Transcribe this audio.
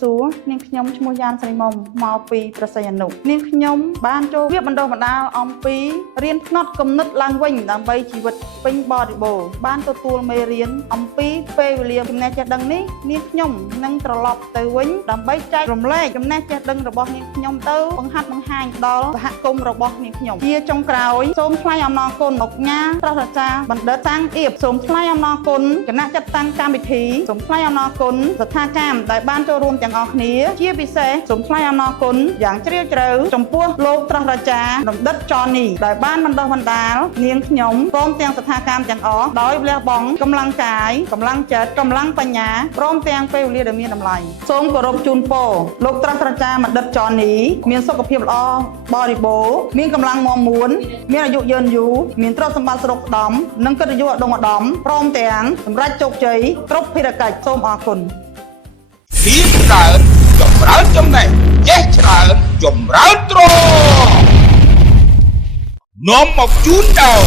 សួរនាងខ្ញុំឈ្មោះយ៉ានស្រីមុំមកពីប្រស័យអនុនាងខ្ញុំបានចូលវគ្គបណ្ដុះបណ្ដាលអំពីរៀនផ្នត់គំនិតឡើងវិញដើម្បីជីវិតពេញបរិបូរណ៍បានទទួលមេរៀនអំពីពេលវេលាចំណេះចេះដឹងនេះនាងខ្ញុំនឹងត្រឡប់ទៅវិញដើម្បីចែករំលែកចំណេះចេះដឹងរបស់នាងខ្ញុំទៅបង្ហាត់បង្ហាញដល់សហគមន៍របស់នាងខ្ញុំជាចុងក្រោយសូមថ្លែងអំណរគុណលោកញ៉ាប្រសាចារ្យបណ្ឌិតសាំងអៀបសូមថ្លែងអំណរគុណគណៈចាត់តាំងកម្មវិធីសូមថ្លែងអំណរគុណស្ថាកាមដែលបានចូលរួមទាំងអស់គ្នាជាពិសេសសូមថ្លែងអំណរគុណយ៉ាងជ្រាលជ្រៅចំពោះលោកត្រសាចារ្យបណ្ឌិតចនីដែលបានបណ្ដុះបណ្ដាលនាងខ្ញុំព្រមទាំងស្ថាកាមទាំងអស់ដោយលះបង់កម្លាំងកាយកម្លាំងចិត្តកម្លាំងបញ្ញាព្រមទាំងពេលវេលាដែលមានតម្លៃសូមគោរពជូនពរលោកត្រសាចារ្យបណ្ឌិតចនីមានសុខភាពល្អបរិបូរណ៍មានកម្លាំងមាំមួនមានអាយុយឺនយូរមានទ្រព្យសម្បត្តិស្រុកស្ដំនិងកិត្តិយសឧត្តមឧត្តមព្រមទាំងសម្រេចជោគជ័យគ្រប់ភារកិច្ចសូមអរគុណពីច្រើនចម្រើនចំណេះចេះច្រើនចម្រើនទ្រនាំមកជូនដល់